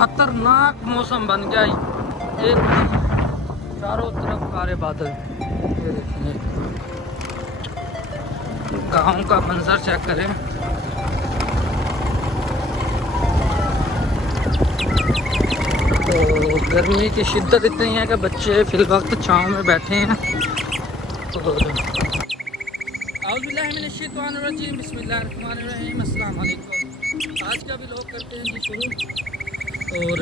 खतरनाक मौसम बन गया। एक चारों तरफ काले बादल। ये देखिए गाँव का मंजर चेक करें। तो गर्मी की शिद्दत इतनी है कि बच्चे फिल वक्त छाँव में बैठे हैं। बिस्मिल्लाहिर्रहमानिर्रहीम, अस्सलाम वालेकुम। आज का भी लोग करते हैं जी शुरू। और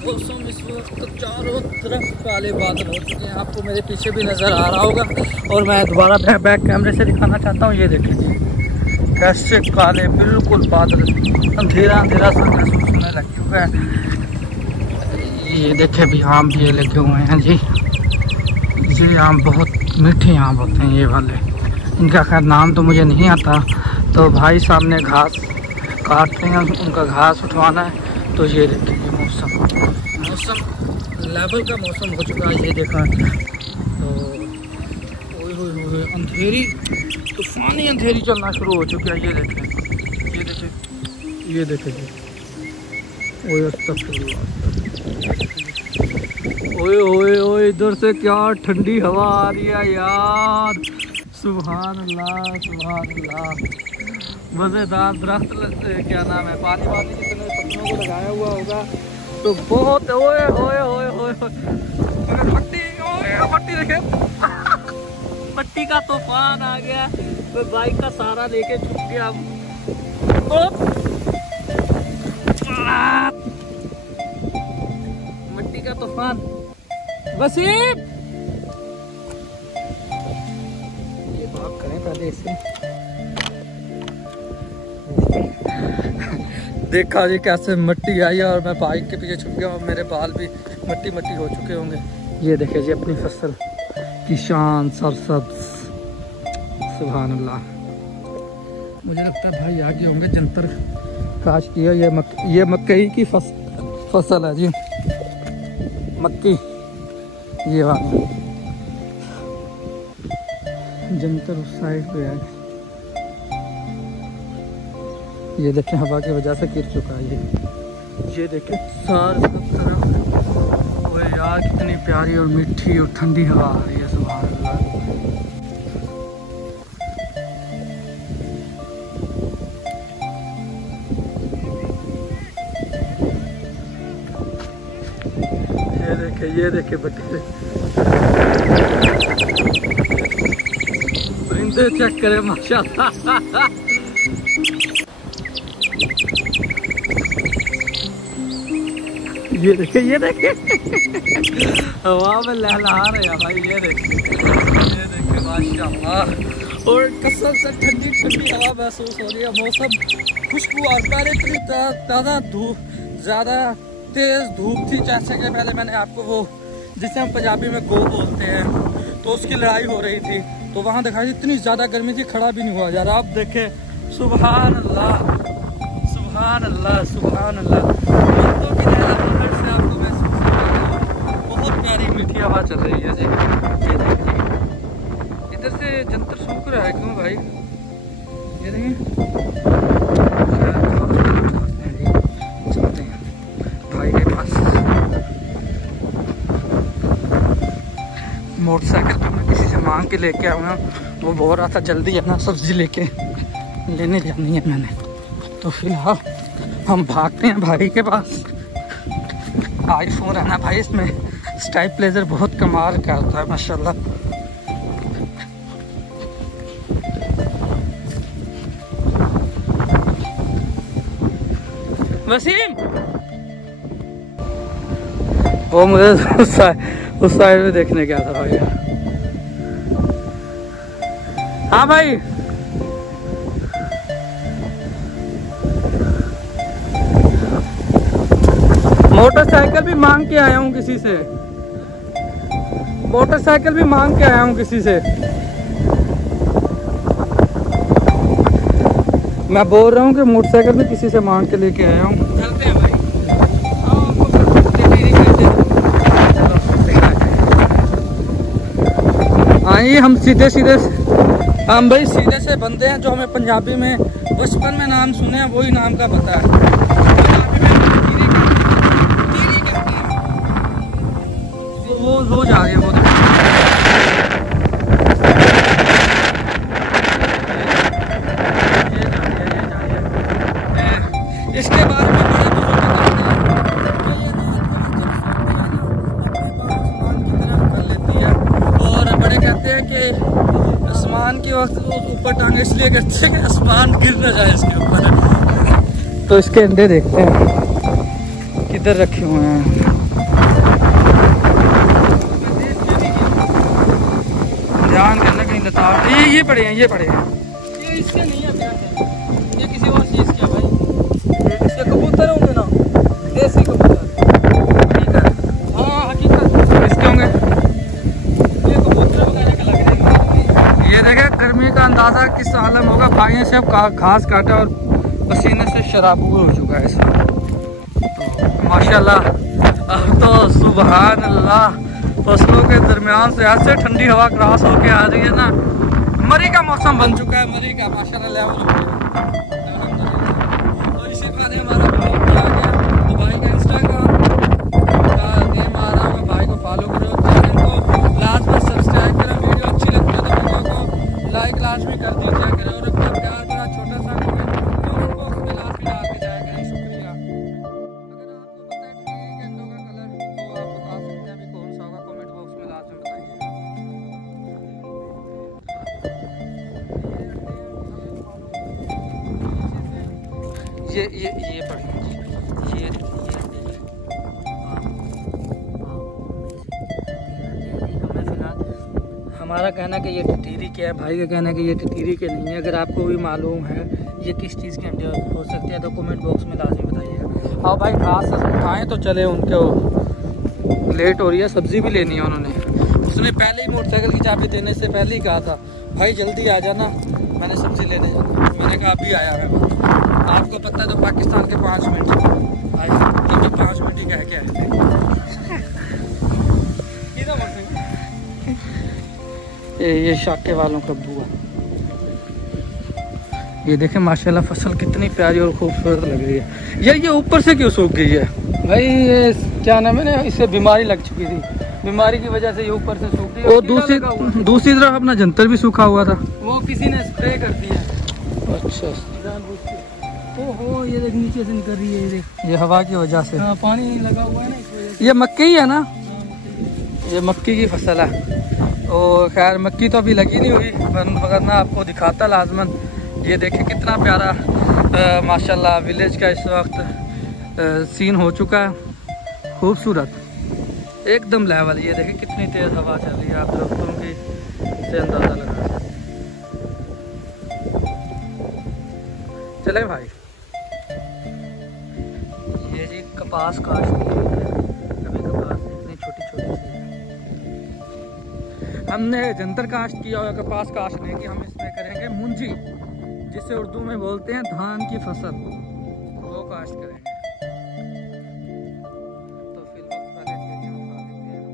मौसम इस वक्त चारों तरफ काले बादल हो चुके हैं, आपको मेरे पीछे भी नज़र आ रहा होगा। और मैं दोबारा बैक कैमरे से दिखाना चाहता हूँ। ये देखें जी कैसे काले बिल्कुल बादल, अंधेरा अंधेरा सा महसूस होने लग चुका है। ये देखे भी आम भी ये लगे हुए हैं जी। ये आम बहुत मीठे आम होते हैं ये वाले। इनका खैर नाम तो मुझे नहीं आता। तो भाई सामने घास काट रहे हैं, उनका घास उठवाना है। तो ये देखिए ये मौसम लेवल का मौसम हो चुका है। ये देखा तो ओए अंधेरी, तूफानी अंधेरी चलना शुरू हो चुकी है। ये देखें ये देखें ये देखें जी। ओए इधर से क्या ठंडी हवा आ रही है यार। सुभान अल्लाह सुभान अल्लाह। मज़ेदार दरख्त, क्या नाम है, पानी वाली जितने पत्तों को लगाया हुआ होगा तो बहुत। ओए मट्टी देखे मट्टी का तूफान आ गया। तो बाइक का सहारा लेके छुप गया। मट्टी का तूफान। वसीम ये बात करें पहले इससे। देखा जी कैसे मिट्टी आई और मैं बाइक के पीछे छुप गया और मेरे बाल भी मट्टी हो चुके होंगे। ये देखे जी अपनी फसल की शान सरसब्ज। सुभान अल्लाह। मुझे लगता है भाई आगे होंगे जंतर काश किया। ये मकई की फसल है जी, मक्की। ये वाला जंतर उस साइड पे है। ये देखें हवा की वजह से गिर चुका है। ये देखें सारे सब तरफ। ओए यार कितनी प्यारी और मीठी और ठंडी हवा आ रही है। सुभान अल्लाह। ये देखे बच्चे परिंदे चेक करे माशाल्लाह। ये देखे हवा में लहला रहे हैं भाई। ये देखे माशाल्लाह। और कसम से ठंडी ठंडी हवा महसूस हो रही है। मौसम खुशबू। पहले इतनी ज़्यादा तेज़ धूप थी। जैसे कि पहले मैंने आपको वो जिसे हम पंजाबी में गो बोलते हैं तो उसकी लड़ाई हो रही थी। तो वहाँ देखा इतनी ज़्यादा गर्मी थी, खड़ा भी नहीं हुआ यार। आप देखें सुभान अल्लाह सुभान अल्लाह सुभान अल्लाह। तो की फिर से आपको महसूस होगा। बहुत प्यारी मीठी हवा चल रही है जी। ये देखिए इधर से जंतर सूख रहा है क्यों भाई। ये देखिए चलते हैं भाई के पास। मोटरसाइकिल पे मैं किसी से मांग के लेके आऊँगा। वो बोल रहा था जल्दी है ना सब्जी लेके लेने जानी है मैंने। तो फिलहाल हम भागते हैं भाई के पास। आईफोन है ना भाई, इसमें स्टेबलाइजर बहुत कमाल का होता है माशाल्लाह। वसीम वो मुझे उस साइड में देखने गया था भाई। हाँ भाई मोटरसाइकिल भी मांग के आया हूँ किसी से। मोटरसाइकिल भी मांग के आया हूँ किसी से। मैं बोल रहा हूँ कि मोटरसाइकिल भी किसी से मांग के लेके आया हूँ। चलते हैं भाई। आइए हम सीधे हम भाई सीधे से बंदे हैं। जो हमें पंजाबी में बचपन में नाम सुने हैं वही नाम का पता है। पंजाबी में वो जा रही है, वो इसके बारे में बड़े बुजुर्ग कर लेती है, और बड़े कहते हैं कि आसमान के वक्त ऊपर टांगे इसलिए कहते हैं कि आसमान गिर न जाए इसके ऊपर। तो इसके अंडे देखते हैं किधर रखे हुए हैं। ध्यान करना कहीं लताड़, ये पड़े हैं, ये पड़े हैं, ये इसके नहीं है, ये किसी और चीज़ के है भाई। इसके कबूतर होंगे ना, देसी कबूतर, हकीकत, हाँ हकीकत इसके होंगे, ये कबूतर वगैरह के लग रहे हैं। ये देखे गर्मी का अंदाज़ा किस आलम होगा। भाई ने सिर्फ घास काटा और पसीने से शराबूर हो चुका है इसमें। तो माशाल्लाह, अब तो सुबहान अल्लाह, फसलों के दरमियान से ऐसे ठंडी हवा क्रॉस होके आ रही है ना, मरी का मौसम बन चुका है, मरी का माशाल्लाह लेवल हो गया। तो इसी बहाने हमारा ब्लॉग भी आ गया। तो भाई का इंस्टाग्राम का नेम आ रहा होगा, भाई को फॉलो करो, चैनल को लाजमी सब्सक्राइब करो, वीडियो अच्छी लगती है तो वीडियो को लाइक लाजमी कर दीजिए करें, और अपना प्यार बड़ा छोटा सा कमेंट बॉक्स में लाजमी डाल के जाया करें। शुक्रिया। अगर आपको पता है कि गेंदों का कलर तो आप बता सकते हैं अभी कौन सा होगा, कमेंट बॉक्स में लाजमी बताइए। ये पढ़िए, ये हमारा कहना कि ये टिटीरी के है, भाई का कहना है कि ये टिटीरी के नहीं है। अगर आपको भी मालूम है ये किस चीज़ के अंडे हो सकते हैं तो कमेंट बॉक्स में लाजमी बताइएगा। और भाई घास उठाएँ तो चले, उनके लेट हो रही है, सब्ज़ी भी लेनी है उन्होंने। उसने पहले ही मोटरसाइकिल की चाबी देने से पहले ही कहा था भाई जल्दी आ जाना, मैंने सब्ज़ी लेने जाना। मैंने कहा अभी आया है। आपको पता है तो पाकिस्तान के 5 मिनट आए, क्योंकि 5 मिनट ही कह के आए थे। ये शाके वालों का बुआ, ये देखें माशाल्लाह फसल कितनी प्यारी और खूबसूरत लग रही है। यार ये ऊपर से क्यों सूख गई है भाई? ये क्या नाम है ना, इससे बीमारी लग चुकी थी, बीमारी की वजह से ये ऊपर से सूख गई। और दूसरी तरफ अपना जंतर भी सूखा हुआ था, वो किसी ने स्प्रे कर दिया। अच्छा ओहो, ये देख नीचे से निकल रही है, ये देख, ये हवा की वजह से। हाँ, पानी लगा हुआ है ना इस वजह से। ये मक्की ही है ना? ये मक्की की फसल है। और खैर मक्की तो अभी लगी नहीं हुई, वरना आपको दिखाता लाजमन। ये देखें कितना प्यारा माशाल्लाह विलेज का इस वक्त सीन हो चुका है, खूबसूरत एकदम लेवल। ये देखें कितनी तेज़ हवा चल रही है, आप दरख्तों की से अंदाज़ा लगा सकते। चले भाई, ये जी कपास काश्त की है, अभी कपास इतनी छोटी छोटी सी है। हमने जंतर काश्त किया हुआ, कपास काश्त नहीं की। हम इसमें करेंगे मुंजी, जिसे उर्दू में बोलते हैं धान की फसल, वो काश्त करेंगे। तो फिर वक्त पहले उठा देते हैं।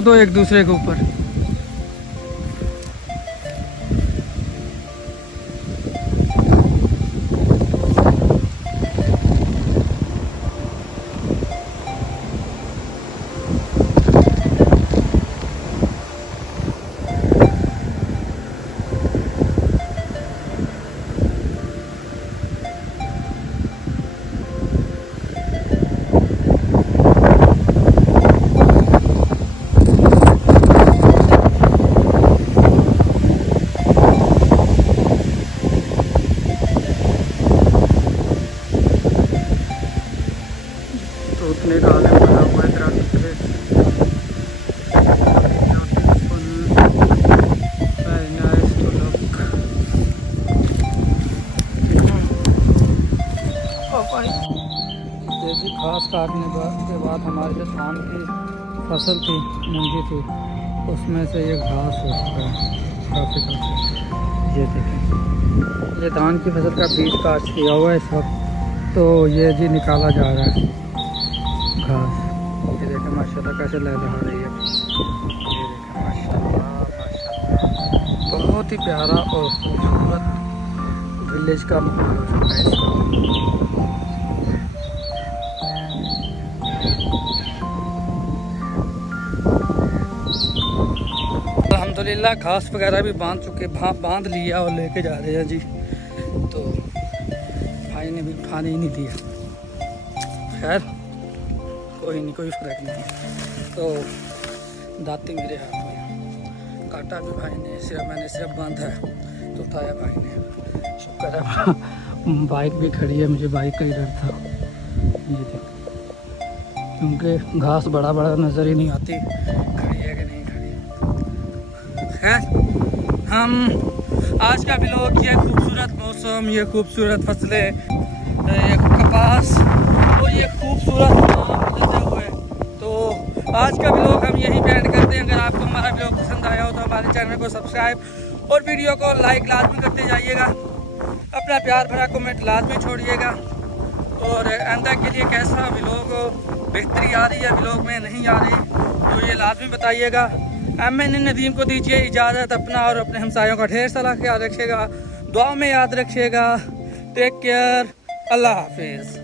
दो एक दूसरे के ऊपर। उतने का आलम बना हुआ है दरख्त पे। जैसी घास काटने के बाद हमारे जो धान की फसल थी, मूंगी थी, उसमें से ये घास हो चुका है काफ़ी। ये देखें, ये धान की फसल का बीज काट किया हुआ है इस वक्त। तो ये जी निकाला जा रहा है घास। ये देखें माशाल्लाह कैसे लहलहा रही है। ये देखें माशाल्लाह माशाल्लाह, बहुत ही प्यारा और खूबसूरत विलेज का माहौल हो चुका है इसका। अल्हम्दुलिल्लाह घास वगैरह भी बांध लिया और लेके जा रहे हैं जी। तो भाई ने भी खाने ही नहीं दिया, खैर कोई नहीं, कोई फर्क नहीं। तो दाती मेरे हाथ में, काटा भी भाई ने, मैंने सिर्फ बांधा है तो उठाया भाई ने, शुक्र है। बाइक भी खड़ी है, मुझे बाइक का ही डर था ये देख, क्योंकि घास बड़ा बड़ा नज़र ही नहीं आती खड़ी है कि नहीं खड़ी। खैर हम आज का व्लॉग, ये खूबसूरत मौसम, ये खूबसूरत फसलें, ये कपास और ये खूबसूरत लेते हुए, तो आज का व्लॉग हम यहीं पे एंड करते हैं। अगर आपको हमारा व्लॉग पसंद आया हो तो हमारे चैनल को सब्सक्राइब और वीडियो को लाइक लाजमी करते जाइएगा। अपना प्यार भरा कमेंट लाजमी छोड़िएगा। और आइंदा के लिए कैसा व्लॉग, बेहतरी आ रही है व्लॉग में, नहीं आ रही, तो ये लाजमी बताइएगा। MN नदीम को दीजिए इजाज़त। अपना और अपने हमसायों का ढेर सारा ख्याल रखिएगा, दुआ में याद रखिएगा। टेक केयर, अल्लाह हाफिज़।